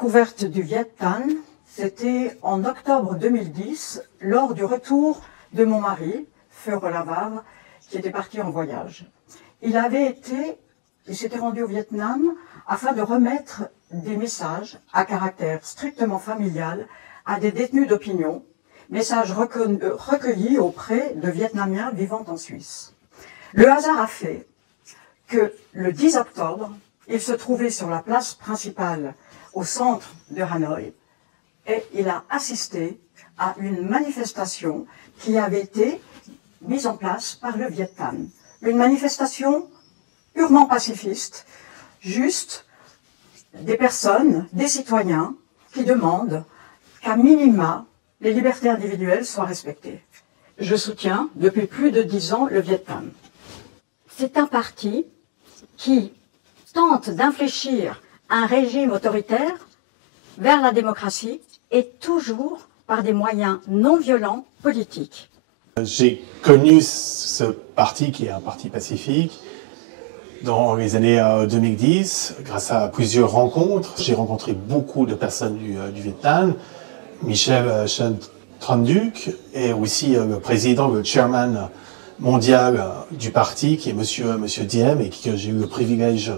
découverte du Viet Thanh, c'était en octobre 2010, lors du retour de mon mari, Feu Relavave, qui était parti en voyage. Il s'était rendu au Vietnam afin de remettre des messages à caractère strictement familial à des détenus d'opinion, messages recueillis auprès de Vietnamiens vivant en Suisse. Le hasard a fait que le 10 octobre, il se trouvait sur la place principale au centre de Hanoï et il a assisté à une manifestation qui avait été mise en place par le Viet Thanh. Une manifestation purement pacifiste, juste des personnes, des citoyens qui demandent qu'à minima, les libertés individuelles soient respectées. Je soutiens depuis plus de 10 ans le Viet Thanh. C'est un parti qui tente d'infléchir un régime autoritaire vers la démocratie et toujours par des moyens non violents politiques. J'ai connu ce parti qui est un parti pacifique dans les années 2010 grâce à plusieurs rencontres. J'ai rencontré beaucoup de personnes du Viet Thanh, Michel Chen Trần-Duc et aussi le président, le chairman mondial du parti qui est monsieur Diem et que j'ai eu le privilège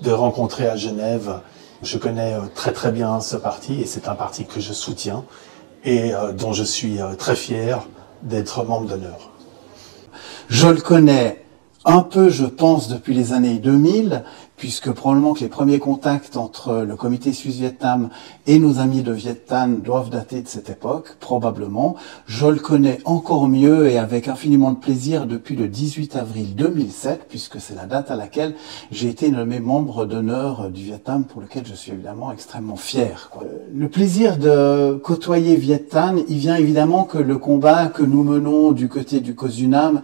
de rencontrer à Genève. Je connais très très bien ce parti et c'est un parti que je soutiens et dont je suis très fier d'être membre d'honneur. Je le connais un peu, je pense, depuis les années 2000, puisque probablement que les premiers contacts entre le comité Suisse-Vietnam et nos amis de Viet Thanh doivent dater de cette époque, probablement. Je le connais encore mieux et avec infiniment de plaisir depuis le 18 avril 2007, puisque c'est la date à laquelle j'ai été nommé membre d'honneur du Viet Thanh, pour lequel je suis évidemment extrêmement fier. Le plaisir de côtoyer Viet Thanh, il vient évidemment que le combat que nous menons du côté du COSUNAM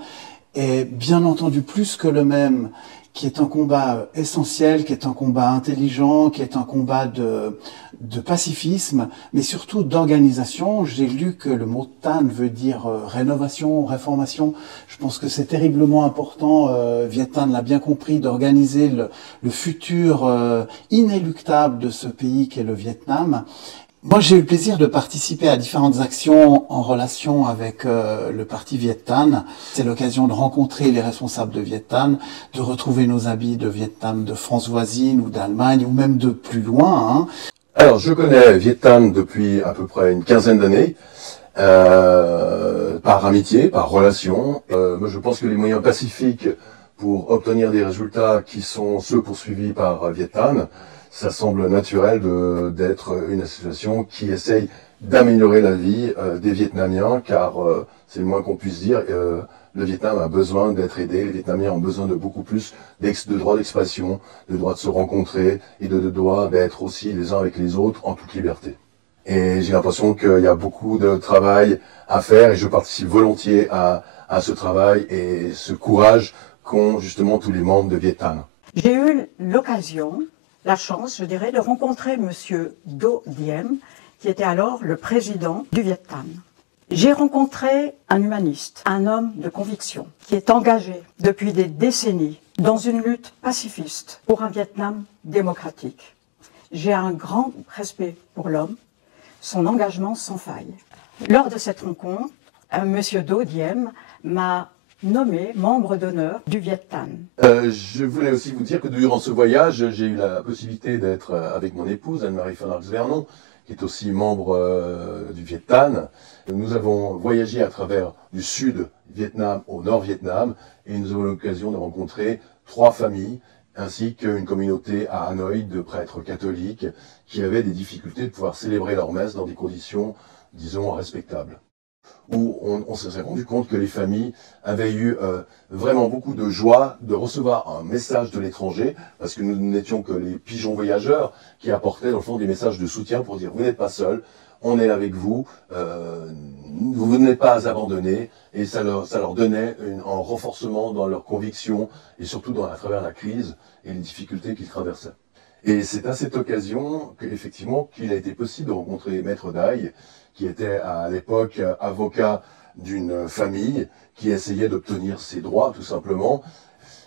est bien entendu plus que le même, qui est un combat essentiel, qui est un combat intelligent, qui est un combat de pacifisme, mais surtout d'organisation. J'ai lu que le mot Thanh veut dire rénovation, réformation. Je pense que c'est terriblement important, Viet Thanh l'a bien compris, d'organiser le futur inéluctable de ce pays qu'est le Vietnam. Moi, j'ai eu le plaisir de participer à différentes actions en relation avec le parti Viet Thanh. C'est l'occasion de rencontrer les responsables de Viet Thanh, de retrouver nos amis de Vietnam, de France voisine ou d'Allemagne, ou même de plus loin. Hein. Alors, je connais Viet Thanh depuis à peu près une quinzaine d'années, par amitié, par relation. Moi, je pense que les moyens pacifiques pour obtenir des résultats qui sont ceux poursuivis par Viet Thanh, ça semble naturel d'être une association qui essaye d'améliorer la vie des Vietnamiens, car c'est le moins qu'on puisse dire, le Vietnam a besoin d'être aidé, les Vietnamiens ont besoin de beaucoup plus de droits d'expression, de droits de se rencontrer et de droits d'être aussi les uns avec les autres en toute liberté. Et j'ai l'impression qu'il y a beaucoup de travail à faire et je participe volontiers à ce travail et ce courage qu'ont justement tous les membres de Viet Thanh. J'ai eu l'occasion, la chance, je dirais, de rencontrer monsieur Do Diem, qui était alors le président du Viet Thanh. J'ai rencontré un humaniste, un homme de conviction, qui est engagé depuis des décennies dans une lutte pacifiste pour un Vietnam démocratique. J'ai un grand respect pour l'homme, son engagement sans faille. Lors de cette rencontre, monsieur Do Diem m'a nommé membre d'honneur du Viet Thanh. Je voulais aussi vous dire que durant ce voyage, j'ai eu la possibilité d'être avec mon épouse, Anne-Marie von Arx-Vernon, qui est aussi membre du Viet Thanh. Nous avons voyagé à travers du sud Vietnam au nord Vietnam et nous avons eu l'occasion de rencontrer 3 familles ainsi qu'une communauté à Hanoï de prêtres catholiques qui avaient des difficultés de pouvoir célébrer leur messe dans des conditions, disons, respectables. Où on s'est rendu compte que les familles avaient eu vraiment beaucoup de joie de recevoir un message de l'étranger, parce que nous n'étions que les pigeons voyageurs qui apportaient dans le fond des messages de soutien pour dire vous n'êtes pas seuls, on est avec vous, vous n'êtes pas abandonnés, et ça leur donnait un renforcement dans leurs convictions et surtout à travers la crise et les difficultés qu'ils traversaient. Et c'est à cette occasion qu'effectivement qu'il a été possible de rencontrer Maître Dai, qui était à l'époque avocat d'une famille qui essayait d'obtenir ses droits tout simplement.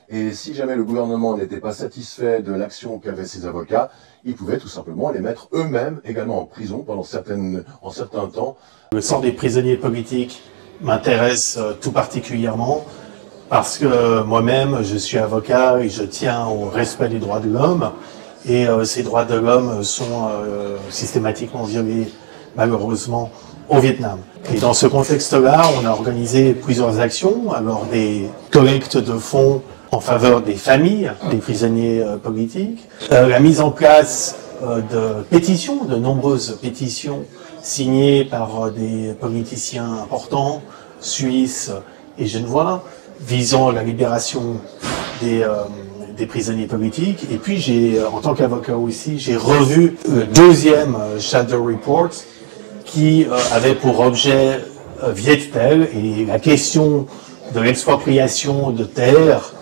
Et si jamais le gouvernement n'était pas satisfait de l'action qu'avaient ses avocats, ils pouvaient tout simplement les mettre eux-mêmes également en prison pendant en certains temps. Le sort des prisonniers politiques m'intéresse tout particulièrement parce que moi-même, je suis avocat et je tiens au respect des droits de l'homme. Et ces droits de l'homme sont systématiquement violés, malheureusement, au Vietnam. Et dans ce contexte-là, on a organisé plusieurs actions, alors des collectes de fonds en faveur des familles des prisonniers politiques, la mise en place de pétitions, de nombreuses pétitions signées par des politiciens importants, suisses et genevois, visant la libération des prisonniers politiques. Et puis, en tant qu'avocat aussi, j'ai revu le deuxième Shadow Report qui avait pour objet Viettel et la question de l'expropriation de terres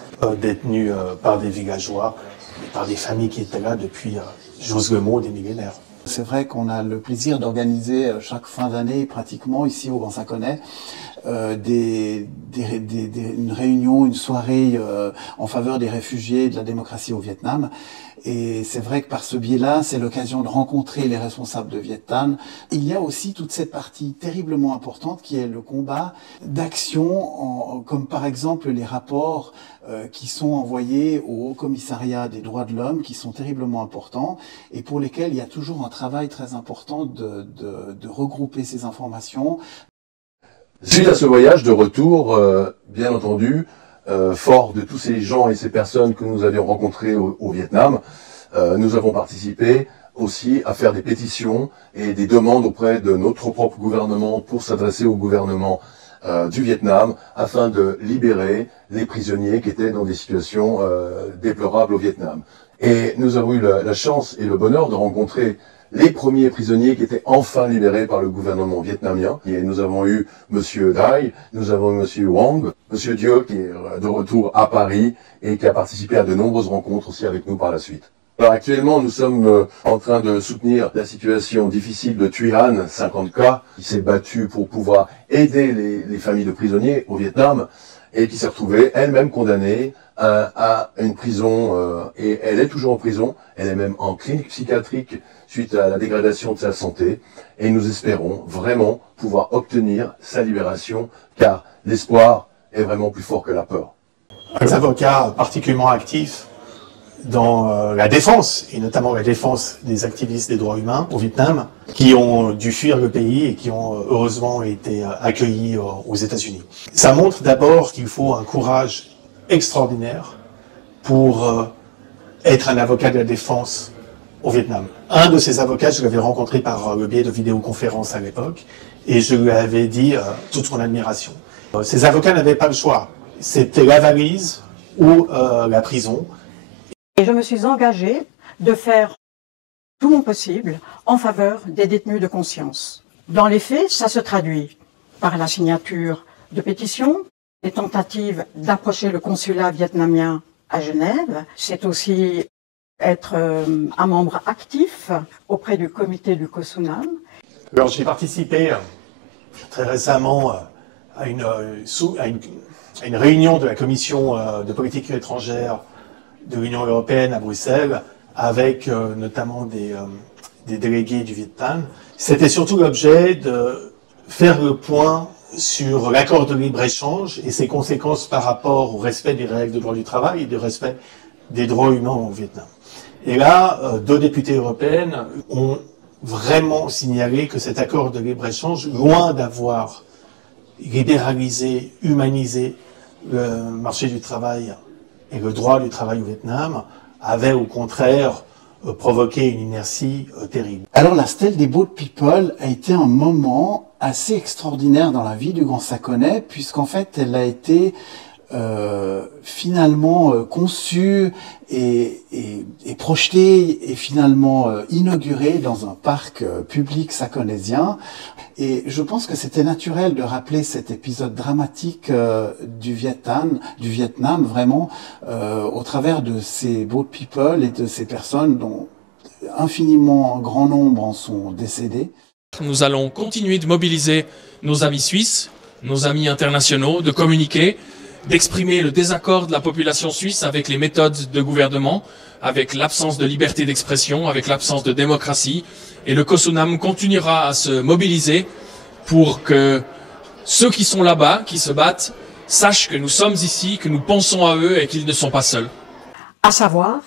détenues par des villageois et par des familles qui étaient là depuis, j'ose le mot, des millénaires. C'est vrai qu'on a le plaisir d'organiser chaque fin d'année, pratiquement ici au Grand Saconnet, une réunion, une soirée en faveur des réfugiés et de la démocratie au Vietnam. Et c'est vrai que par ce biais-là, c'est l'occasion de rencontrer les responsables de Viet Thanh. Il y a aussi toute cette partie terriblement importante qui est le combat d'actions, comme par exemple les rapports qui sont envoyés au Haut Commissariat des droits de l'homme, qui sont terriblement importants et pour lesquels il y a toujours un travail très important de regrouper ces informations. Suite à ce voyage de retour, bien entendu, fort de tous ces gens et ces personnes que nous avions rencontrés au Vietnam, nous avons participé aussi à faire des pétitions et des demandes auprès de notre propre gouvernement pour s'adresser au gouvernement du Vietnam afin de libérer les prisonniers qui étaient dans des situations déplorables au Vietnam. Et nous avons eu la chance et le bonheur de rencontrer les premiers prisonniers qui étaient enfin libérés par le gouvernement vietnamien. Et nous avons eu Monsieur Dai, nous avons eu Monsieur Wang, Monsieur Dieu qui est de retour à Paris et qui a participé à de nombreuses rencontres aussi avec nous par la suite. Alors actuellement, nous sommes en train de soutenir la situation difficile de Thuy Han, 50K, qui s'est battu pour pouvoir aider les familles de prisonniers au Vietnam et qui s'est retrouvée elle-même condamnée à une prison et elle est toujours en prison, elle est même en clinique psychiatrique suite à la dégradation de sa santé et nous espérons vraiment pouvoir obtenir sa libération car l'espoir est vraiment plus fort que la peur. Les avocats particulièrement actifs dans la défense, et notamment la défense des activistes des droits humains au Vietnam, qui ont dû fuir le pays et qui ont heureusement été accueillis aux États-Unis. Ça montre d'abord qu'il faut un courage extraordinaire pour être un avocat de la défense au Vietnam. Un de ces avocats, je l'avais rencontré par le biais de vidéoconférences à l'époque, et je lui avais dit toute mon admiration. Ces avocats n'avaient pas le choix. C'était la valise ou la prison. Et je me suis engagée de faire tout mon possible en faveur des détenus de conscience. Dans les faits, ça se traduit par la signature de pétitions, des tentatives d'approcher le consulat vietnamien à Genève. C'est aussi être un membre actif auprès du comité du COSUNAM. Alors j'ai participé très récemment à une réunion de la commission de politique étrangère de l'Union européenne à Bruxelles, avec notamment des délégués du Viet Thanh. C'était surtout l'objet de faire le point sur l'accord de libre-échange et ses conséquences par rapport au respect des règles de droit du travail et du respect des droits humains au Vietnam. Et là, 2 députées européennes ont vraiment signalé que cet accord de libre-échange, loin d'avoir libéralisé, humanisé le marché du travail et le droit du travail au Vietnam, avait au contraire provoqué une inertie terrible. Alors la Stèle des Boat People a été un moment assez extraordinaire dans la vie du Grand Saconnet, puisqu'en fait elle a été finalement conçue et projetée et finalement inaugurée dans un parc public saconnaisien. Et je pense que c'était naturel de rappeler cet épisode dramatique du Vietnam, vraiment, au travers de ces boat people et de ces personnes dont infiniment grand nombre en sont décédés. Nous allons continuer de mobiliser nos amis suisses, nos amis internationaux, de communiquer d'exprimer le désaccord de la population suisse avec les méthodes de gouvernement, avec l'absence de liberté d'expression, avec l'absence de démocratie. Et le COSUNAM continuera à se mobiliser pour que ceux qui sont là-bas, qui se battent, sachent que nous sommes ici, que nous pensons à eux et qu'ils ne sont pas seuls. À savoir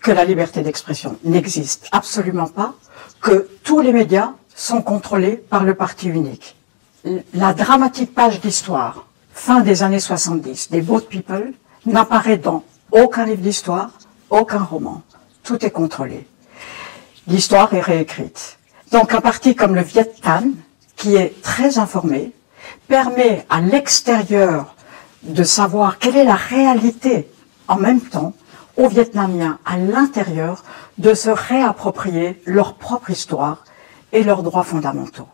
que la liberté d'expression n'existe absolument pas, que tous les médias sont contrôlés par le parti unique. La dramatique page d'histoire, fin des années 70, des Boat People, n'apparaît dans aucun livre d'histoire, aucun roman. Tout est contrôlé. L'histoire est réécrite. Donc un parti comme le Viet Thanh, qui est très informé, permet à l'extérieur de savoir quelle est la réalité en même temps aux Vietnamiens à l'intérieur de se réapproprier leur propre histoire et leurs droits fondamentaux.